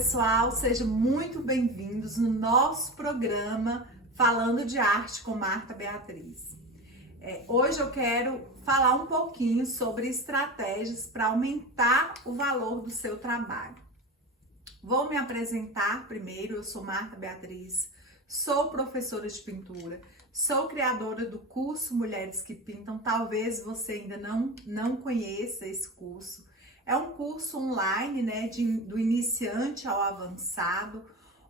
pessoal, sejam muito bem-vindos no nosso programa Falando de Arte com Marta Beatriz. Hoje eu quero falar um pouquinho sobre estratégias para aumentar o valor do seu trabalho. Vou me apresentar primeiro. Eu sou Marta Beatriz, sou professora de pintura, sou criadora do curso Mulheres que Pintam. Talvez você ainda não conheça esse curso. É um curso online, né, do iniciante ao avançado,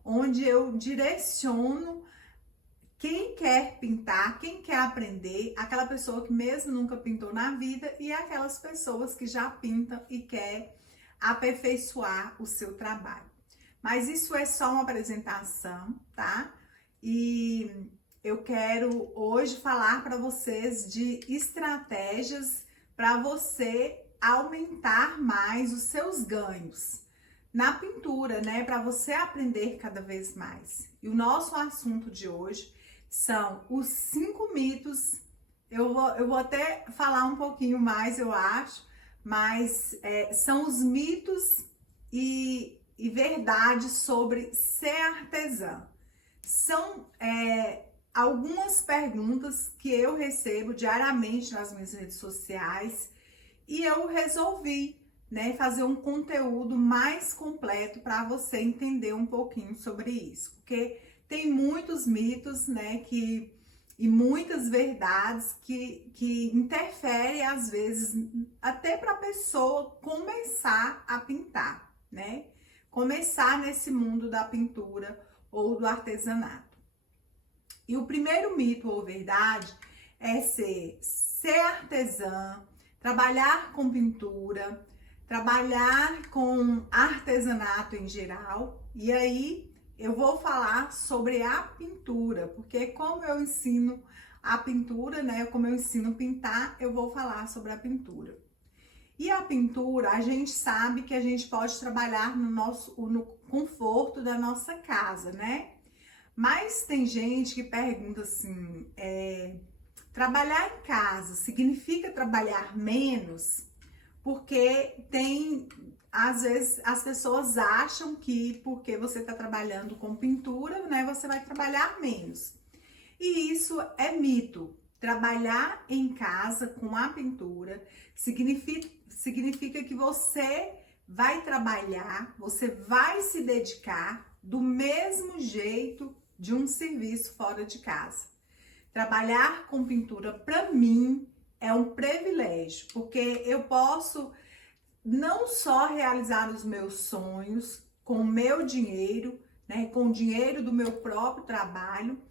onde eu direciono quem quer pintar, quem quer aprender, aquela pessoa que mesmo nunca pintou na vida e aquelas pessoas que já pintam e quer aperfeiçoar o seu trabalho. Mas isso é só uma apresentação, tá? E eu quero hoje falar para vocês de estratégias para você aumentar mais os seus ganhos na pintura, né? Para você aprender cada vez mais. E o nosso assunto de hoje são os 5 mitos. Eu vou até falar um pouquinho mais, eu acho, mas são os mitos e verdades sobre ser artesã. São algumas perguntas que eu recebo diariamente nas minhas redes sociais. E eu resolvi, né, fazer um conteúdo mais completo para você entender um pouquinho sobre isso. Porque tem muitos mitos, né, e muitas verdades que interferem, às vezes, até para a pessoa começar a pintar, né? Começar nesse mundo da pintura ou do artesanato. E o primeiro mito ou verdade é ser artesã, trabalhar com pintura, trabalhar com artesanato em geral. E aí eu vou falar sobre a pintura, porque como eu ensino a pintura, né, como eu ensino a pintar, eu vou falar sobre a pintura. E a pintura, a gente sabe que a gente pode trabalhar no conforto da nossa casa, né? Mas tem gente que pergunta assim, trabalhar em casa significa trabalhar menos? Porque às vezes as pessoas acham que porque você está trabalhando com pintura, né, você vai trabalhar menos. E isso é mito. Trabalhar em casa com a pintura significa que você vai trabalhar, você vai se dedicar do mesmo jeito de um serviço fora de casa. Trabalhar com pintura, para mim, é um privilégio, porque eu posso não só realizar os meus sonhos com o meu dinheiro, né, com o dinheiro do meu próprio trabalho,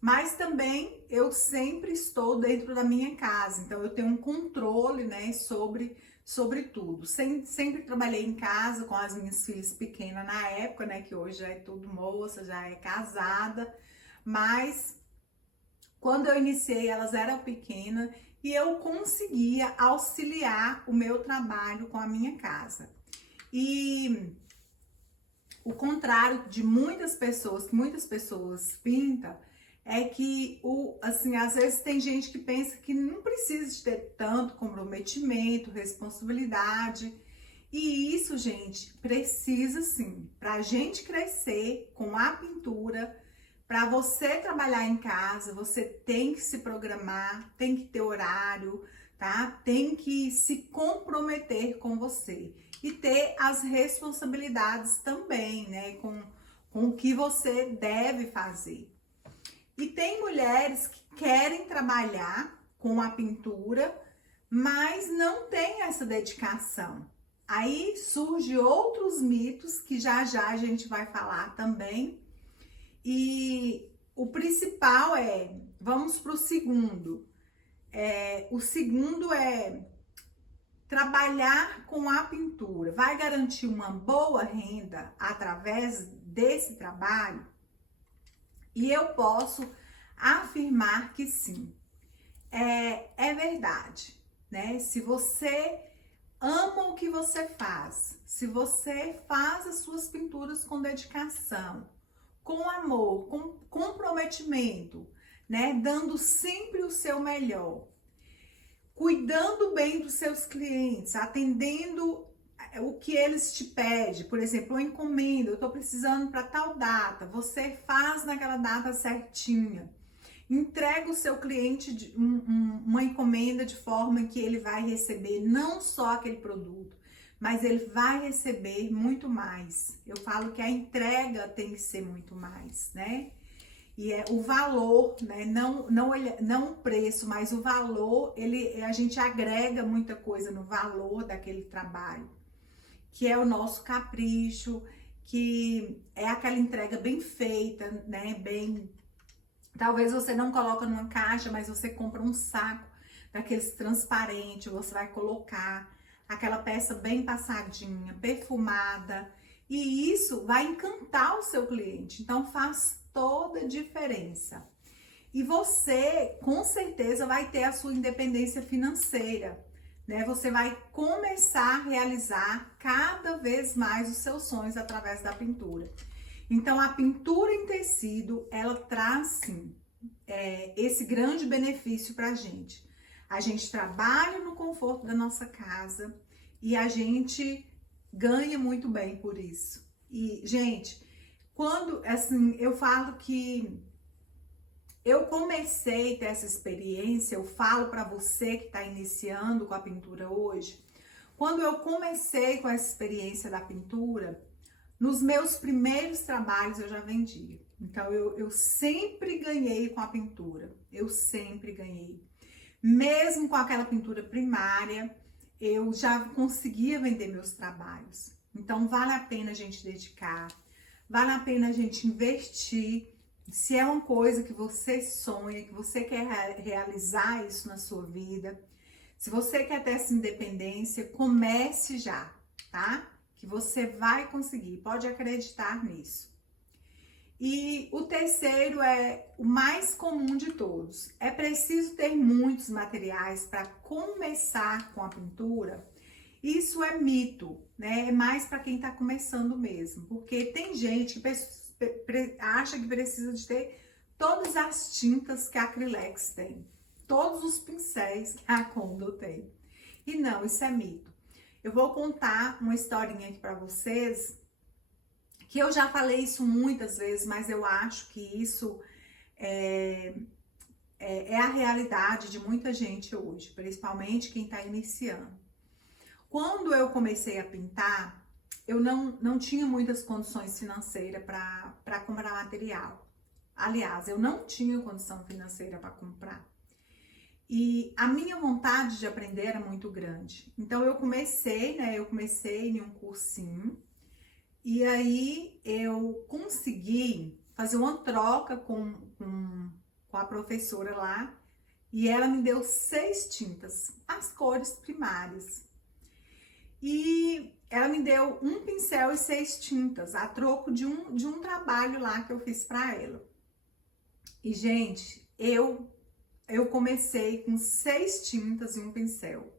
mas também eu sempre estou dentro da minha casa, então eu tenho um controle, né, sobre tudo. Sempre trabalhei em casa com as minhas filhas pequenas na época, né, que hoje já é tudo moça, já é casada, mas quando eu iniciei, elas eram pequenas e eu conseguia auxiliar o meu trabalho com a minha casa. E o contrário de muitas pessoas pintam, é que, às vezes tem gente que pensa que não precisa de ter tanto comprometimento, responsabilidade. E isso, gente, precisa sim. Para a gente crescer com a pintura, para você trabalhar em casa, você tem que se programar, tem que ter horário, tá? Tem que se comprometer com você e ter as responsabilidades também, né? Com o que você deve fazer. E tem mulheres que querem trabalhar com a pintura, mas não tem essa dedicação. Aí surgem outros mitos que já a gente vai falar também. E o principal vamos para o segundo. O segundo é trabalhar com a pintura. Vai garantir uma boa renda através desse trabalho? E eu posso afirmar que sim. É verdade, né? Se você ama o que você faz, se você faz as suas pinturas com dedicação, com amor, com comprometimento, né? Dando sempre o seu melhor, cuidando bem dos seus clientes, atendendo o que eles te pedem, por exemplo, uma encomenda, eu estou precisando para tal data, você faz naquela data certinha. Entrega o seu cliente uma encomenda de forma que ele vai receber não só aquele produto, mas ele vai receber muito mais. Eu falo que a entrega tem que ser muito mais, né? E é o valor, né? Não o preço, mas o valor, a gente agrega muita coisa no valor daquele trabalho, que é o nosso capricho, que é aquela entrega bem feita, né? Talvez você não coloca numa caixa, mas você compra um saco daqueles transparentes, você vai colocar aquela peça bem passadinha, perfumada, e isso vai encantar o seu cliente. Então faz toda a diferença. E você, com certeza, vai ter a sua independência financeira, né? Você vai começar a realizar cada vez mais os seus sonhos através da pintura. Então, a pintura em tecido, ela traz, sim, esse grande benefício pra gente. A gente trabalha no conforto da nossa casa e a gente ganha muito bem por isso. E, gente, quando, assim, eu falo que eu comecei a ter essa experiência, eu falo para você que está iniciando com a pintura hoje, quando eu comecei com essa experiência da pintura, nos meus primeiros trabalhos eu já vendia. Então eu sempre ganhei com a pintura, eu sempre ganhei. Mesmo com aquela pintura primária, eu já conseguia vender meus trabalhos. Então vale a pena a gente dedicar, vale a pena a gente investir. Se é uma coisa que você sonha, que você quer realizar isso na sua vida, se você quer ter essa independência, comece já, tá? Que você vai conseguir, pode acreditar nisso. E o terceiro é o mais comum de todos. É preciso ter muitos materiais para começar com a pintura. Isso é mito, né? É mais para quem está começando mesmo, porque tem gente que acha que precisa de ter todas as tintas que a Acrylex tem, todos os pincéis que a Condor tem. E não, isso é mito. Eu vou contar uma historinha aqui para vocês, que eu já falei isso muitas vezes, mas eu acho que isso é a realidade de muita gente hoje, principalmente quem está iniciando. Quando eu comecei a pintar, eu não tinha muitas condições financeiras para comprar material. Aliás, eu não tinha condição financeira para comprar. E a minha vontade de aprender era muito grande. Então eu comecei em um cursinho e aí eu consegui fazer uma troca com a professora lá e ela me deu 6 tintas, as cores primárias. E ela me deu um pincel e 6 tintas, a troco de um trabalho lá que eu fiz para ela. E, gente, eu comecei com 6 tintas e um pincel.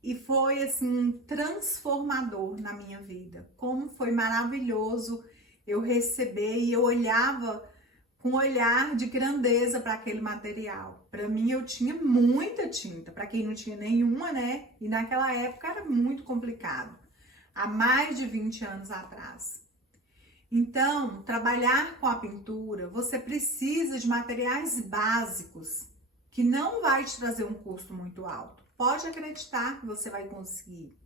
E foi, assim, transformador na minha vida. Como foi maravilhoso eu receber e eu olhava com um olhar de grandeza para aquele material. Para mim, eu tinha muita tinta, para quem não tinha nenhuma, né? E naquela época era muito complicado, há mais de 20 anos atrás. Então, trabalhar com a pintura, você precisa de materiais básicos, que não vai te trazer um custo muito alto. Pode acreditar que você vai conseguir.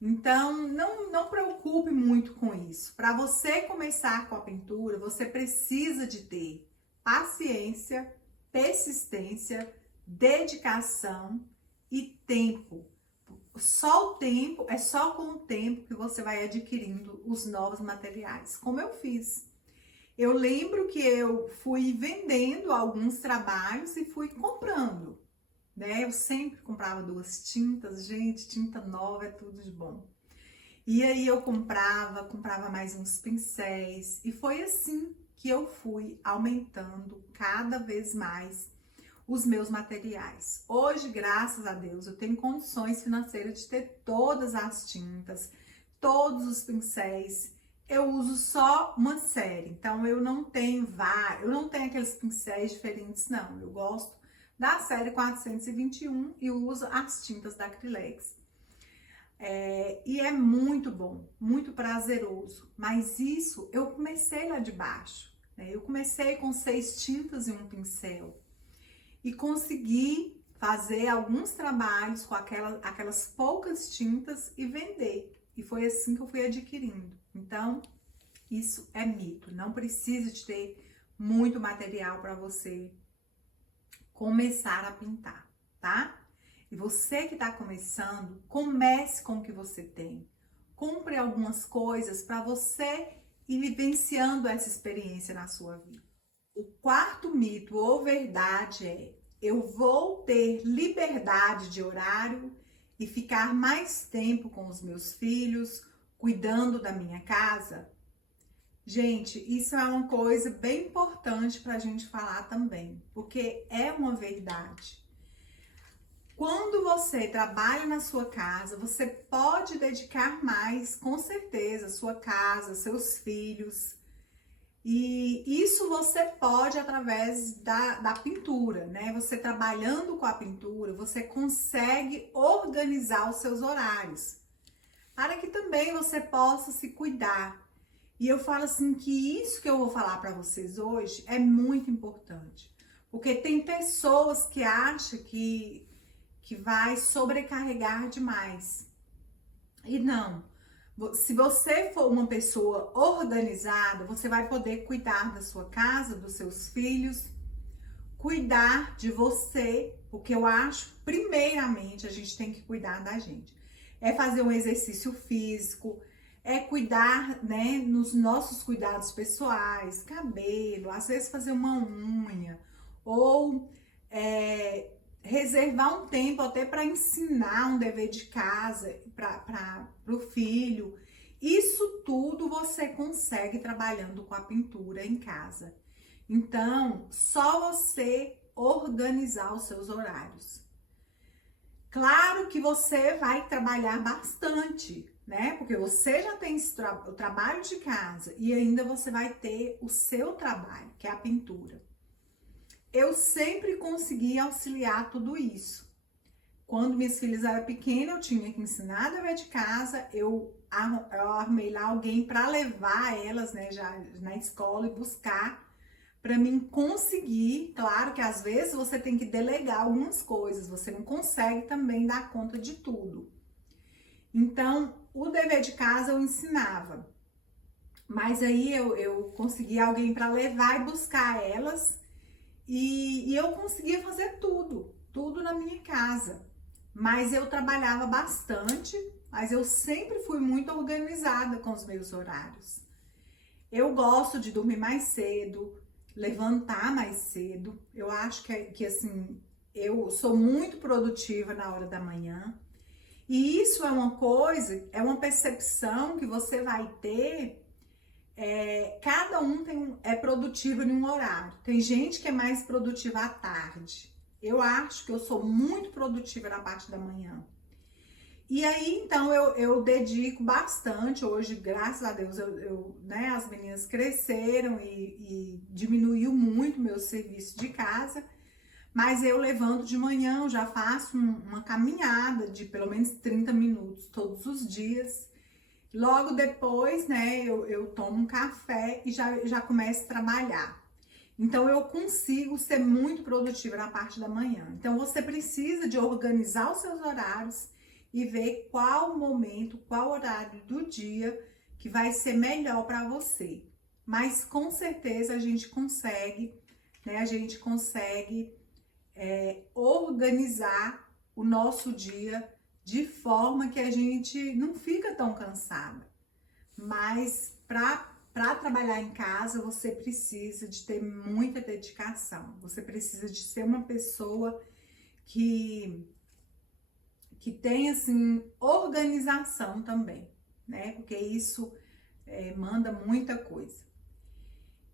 Então, não preocupe muito com isso. Para você começar com a pintura, você precisa de ter paciência, persistência, dedicação e tempo. É só com o tempo que você vai adquirindo os novos materiais, como eu fiz. Eu lembro que eu fui vendendo alguns trabalhos e fui comprando, né? Eu sempre comprava 2 tintas, gente, tinta nova é tudo de bom. E aí eu comprava mais uns pincéis e foi assim que eu fui aumentando cada vez mais os meus materiais. Hoje, graças a Deus, eu tenho condições financeiras de ter todas as tintas, todos os pincéis. Eu uso só uma série, então eu não tenho aqueles pincéis diferentes, não. Eu gosto da série 421 e uso as tintas da Acrylex. E é muito bom, muito prazeroso. Mas isso eu comecei lá de baixo, né? Eu comecei com 6 tintas e um pincel e consegui fazer alguns trabalhos com aquelas poucas tintas e vender. E foi assim que eu fui adquirindo. Então, isso é mito. Não precisa de ter muito material para você começar a pintar, tá? E você que está começando, comece com o que você tem. Compre algumas coisas para você ir vivenciando essa experiência na sua vida. O quarto mito ou verdade é: eu vou ter liberdade de horário e ficar mais tempo com os meus filhos, cuidando da minha casa. Gente, isso é uma coisa bem importante para a gente falar também, porque é uma verdade. Quando você trabalha na sua casa, você pode dedicar mais, com certeza, a sua casa, seus filhos. E isso você pode através da pintura, né? Você trabalhando com a pintura, você consegue organizar os seus horários, para que também você possa se cuidar. E eu falo assim que isso que eu vou falar para vocês hoje é muito importante. Porque tem pessoas que acham que vai sobrecarregar demais. E não. Se você for uma pessoa organizada, você vai poder cuidar da sua casa, dos seus filhos, cuidar de você, porque eu acho, primeiramente, a gente tem que cuidar da gente. É fazer um exercício físico, é cuidar, né, nos nossos cuidados pessoais, cabelo, às vezes fazer uma unha, ou reservar um tempo até para ensinar um dever de casa para o filho. Isso tudo você consegue trabalhando com a pintura em casa. Então, só você organizar os seus horários. Claro que você vai trabalhar bastante, né? Porque você já tem o trabalho de casa e ainda você vai ter o seu trabalho, que é a pintura. Eu sempre consegui auxiliar tudo isso. Quando minhas filhas eram pequenas, eu tinha que ensinar a dever de casa, eu armei lá alguém para levar elas, né, já na escola e buscar, para mim conseguir. Claro que às vezes você tem que delegar algumas coisas, você não consegue também dar conta de tudo. Então, o dever de casa eu ensinava, mas aí eu consegui alguém para levar e buscar elas. E eu conseguia fazer tudo na minha casa. Mas eu trabalhava bastante, mas eu sempre fui muito organizada com os meus horários. Eu gosto de dormir mais cedo, levantar mais cedo. Eu acho que assim, eu sou muito produtiva na hora da manhã. E isso é uma coisa, é uma percepção que você vai ter. Cada um é produtivo em um horário. Tem gente que é mais produtiva à tarde. Eu acho que eu sou muito produtiva na parte da manhã. E aí, então, eu dedico bastante. Hoje, graças a Deus, né, as meninas cresceram e diminuiu muito meu serviço de casa. Mas eu levanto de manhã, eu já faço uma caminhada de pelo menos 30 minutos todos os dias. Logo depois, né, eu tomo um café e já começo a trabalhar. Então, eu consigo ser muito produtiva na parte da manhã. Então, você precisa de organizar os seus horários e ver qual momento, qual horário do dia que vai ser melhor para você. Mas, com certeza, a gente consegue, né, organizar o nosso dia de forma que a gente não fica tão cansada. Mas para trabalhar em casa, você precisa de ter muita dedicação. Você precisa de ser uma pessoa que tem, assim, organização também, né? Porque isso manda muita coisa.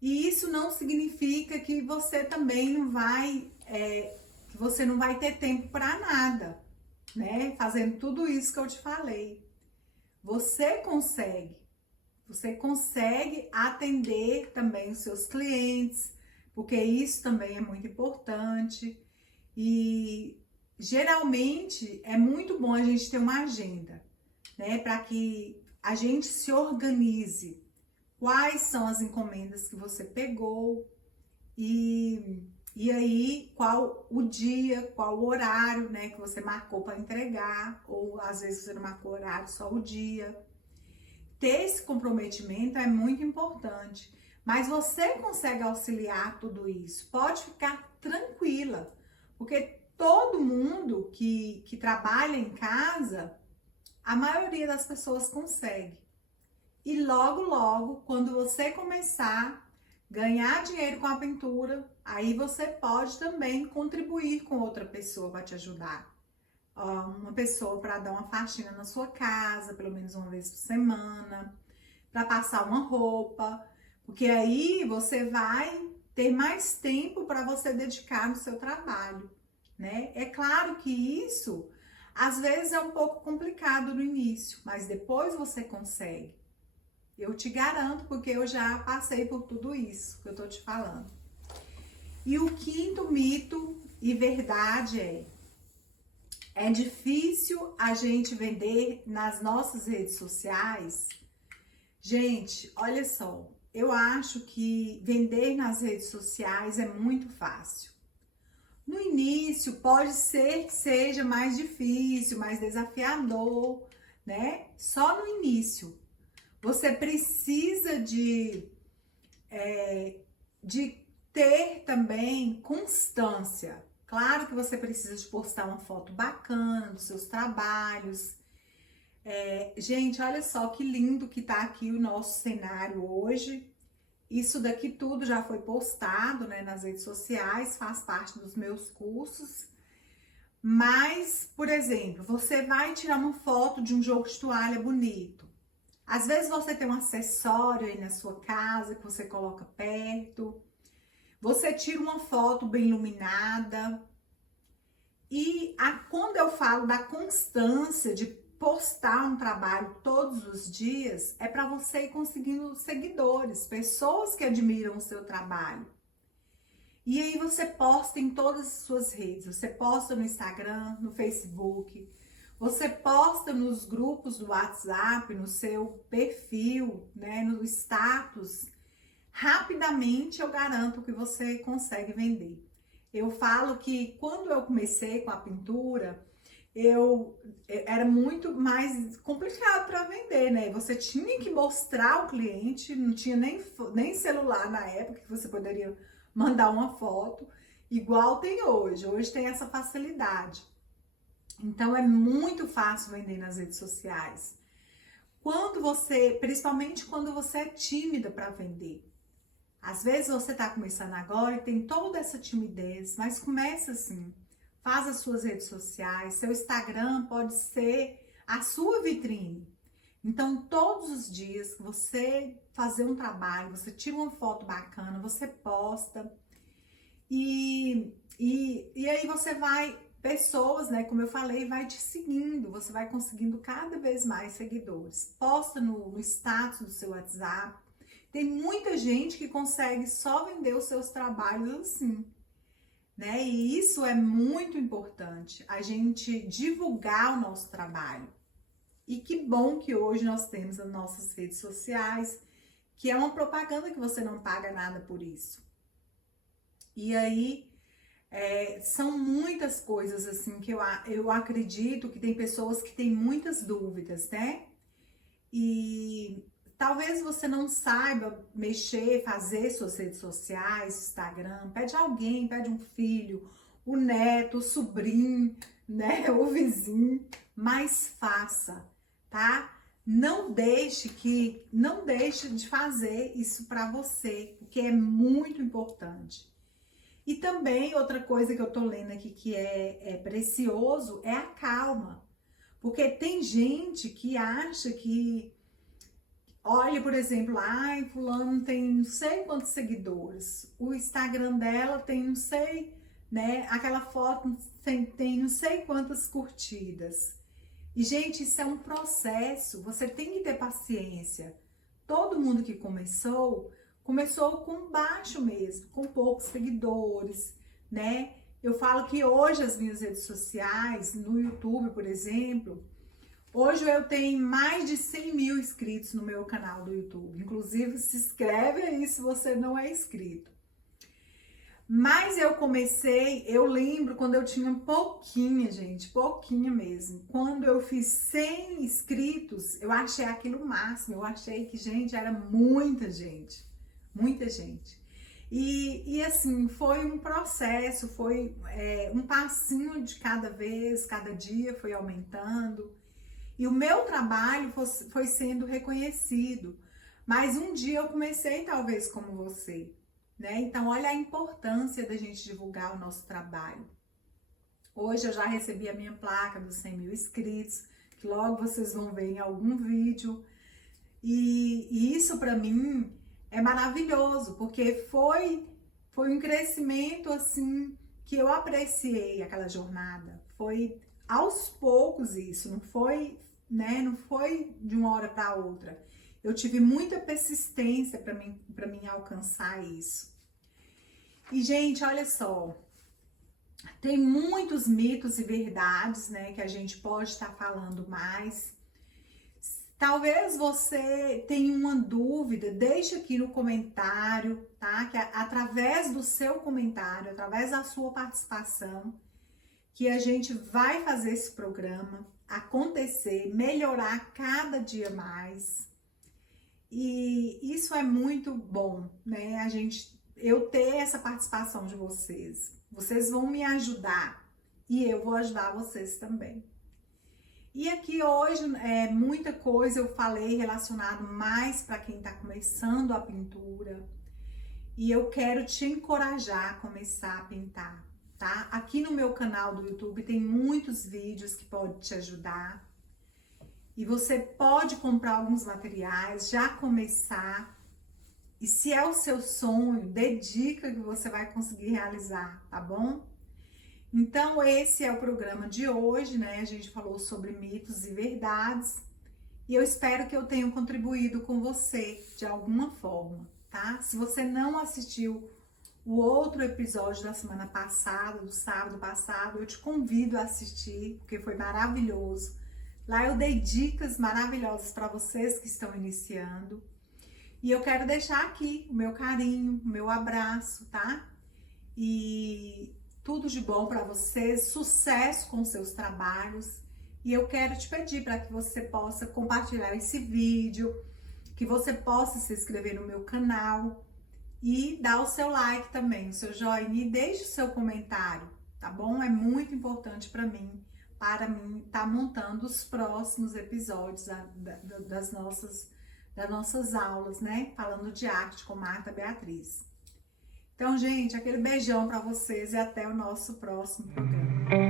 E isso não significa que você também não vai, que você não vai ter tempo para nada, né? Fazendo tudo isso que eu te falei. Você consegue atender também os seus clientes, porque isso também é muito importante. E geralmente é muito bom a gente ter uma agenda, né? Para que a gente se organize. Quais são as encomendas que você pegou e aí qual o dia, qual o horário, né, que você marcou para entregar, ou às vezes você não marcou o horário, só o dia. Ter esse comprometimento é muito importante, mas você consegue auxiliar tudo isso. Pode ficar tranquila, porque todo mundo que trabalha em casa, a maioria das pessoas consegue. E logo, logo, quando você começar a ganhar dinheiro com a pintura, aí você pode também contribuir com outra pessoa para te ajudar. Uma pessoa para dar uma faxina na sua casa, pelo menos uma vez por semana, para passar uma roupa, porque aí você vai ter mais tempo para você dedicar no seu trabalho, né? É claro que isso às vezes é um pouco complicado no início, mas depois você consegue. Eu te garanto, porque eu já passei por tudo isso que eu tô te falando. E o quinto mito e verdade é difícil a gente vender nas nossas redes sociais. Gente, olha só, eu acho que vender nas redes sociais é muito fácil. No início pode ser que seja mais difícil, mais desafiador, né? Só no início. Você precisa de ter também constância. Claro que você precisa de postar uma foto bacana dos seus trabalhos. Gente, olha só que lindo que tá aqui o nosso cenário hoje. Isso daqui tudo já foi postado, né, nas redes sociais, faz parte dos meus cursos. Mas, por exemplo, você vai tirar uma foto de um jogo de toalha bonito. Às vezes você tem um acessório aí na sua casa que você coloca perto. Você tira uma foto bem iluminada. E quando eu falo da constância de postar um trabalho todos os dias, é para você ir conseguindo seguidores, pessoas que admiram o seu trabalho. E aí você posta em todas as suas redes. Você posta no Instagram, no Facebook. Você posta nos grupos do WhatsApp, no seu perfil, né, no status. Rapidamente eu garanto que você consegue vender. Eu falo que quando eu comecei com a pintura, era muito mais complicado para vender, né? Você tinha que mostrar ao cliente, não tinha nem celular na época que você poderia mandar uma foto, igual tem hoje. Hoje tem essa facilidade. Então é muito fácil vender nas redes sociais. Principalmente quando você é tímida para vender. Às vezes você está começando agora e tem toda essa timidez, mas começa assim. Faz as suas redes sociais, seu Instagram pode ser a sua vitrine. Então, todos os dias que você fazer um trabalho, você tira uma foto bacana, você posta. E aí você vai, pessoas, né, como eu falei, vai te seguindo, você vai conseguindo cada vez mais seguidores. Posta no status do seu WhatsApp. Tem muita gente que consegue só vender os seus trabalhos assim, né? E isso é muito importante, a gente divulgar o nosso trabalho. E que bom que hoje nós temos as nossas redes sociais, que é uma propaganda que você não paga nada por isso. E aí, são muitas coisas assim que eu acredito que tem pessoas que têm muitas dúvidas, né? E talvez você não saiba mexer, fazer suas redes sociais, Instagram, pede alguém, pede um filho, o neto, o sobrinho, né, o vizinho, mas faça, tá? Não deixe de fazer isso para você, porque é muito importante. E também outra coisa que eu tô lendo aqui que é precioso é a calma. Porque tem gente que acha que, olha, por exemplo, ai, fulano tem não sei quantos seguidores. O Instagram dela tem não sei, né? Aquela foto tem não sei quantas curtidas. E, gente, isso é um processo. Você tem que ter paciência. Todo mundo que começou com baixo mesmo, com poucos seguidores, né? Eu falo que hoje as minhas redes sociais, no YouTube, por exemplo, Hoje eu tenho mais de 100 mil inscritos no meu canal do YouTube. Inclusive, se inscreve aí se você não é inscrito. Mas eu lembro quando eu tinha pouquinha, gente, pouquinha mesmo. Quando eu fiz 100 inscritos, eu achei aquilo o máximo. Eu achei que, gente, era muita gente. Muita gente. E assim, foi um processo, foi um passinho de cada vez, cada dia foi aumentando. E o meu trabalho foi sendo reconhecido. Mas um dia eu comecei talvez como você, né? Então, olha a importância da gente divulgar o nosso trabalho. Hoje eu já recebi a minha placa dos 100 mil inscritos, que logo vocês vão ver em algum vídeo. E isso para mim é maravilhoso, porque foi um crescimento assim que eu apreciei aquela jornada. Foi aos poucos isso, não foi, né? Não foi de uma hora para outra. Eu tive muita persistência para mim alcançar isso. E, gente, olha só, tem muitos mitos e verdades, né, que a gente pode estar falando mais. Talvez você tenha uma dúvida, deixa aqui no comentário, tá? Que através do seu comentário, através da sua participação, que a gente vai fazer esse programa acontecer, melhorar cada dia mais. E isso é muito bom, né? Eu ter essa participação de vocês. Vocês vão me ajudar e eu vou ajudar vocês também. E aqui hoje, muita coisa eu falei relacionado mais para quem está começando a pintura. E eu quero te encorajar a começar a pintar, tá? Aqui no meu canal do YouTube tem muitos vídeos que podem te ajudar. E você pode comprar alguns materiais, já começar. E se é o seu sonho, dedica que você vai conseguir realizar, tá bom? Então, esse é o programa de hoje, né? A gente falou sobre mitos e verdades. E eu espero que eu tenha contribuído com você de alguma forma, tá? Se você não assistiu o outro episódio da semana passada, do sábado passado, eu te convido a assistir, porque foi maravilhoso. Lá eu dei dicas maravilhosas para vocês que estão iniciando. E eu quero deixar aqui o meu carinho, o meu abraço, tá? E tudo de bom para vocês, sucesso com seus trabalhos. E eu quero te pedir para que você possa compartilhar esse vídeo, que você possa se inscrever no meu canal e dar o seu like também, o seu joinha, e deixe o seu comentário, tá bom? É muito importante para mim estar montando os próximos episódios das nossas aulas, né? Falando de arte com Marta Beatriz. Então, gente, aquele beijão para vocês e até o nosso próximo programa.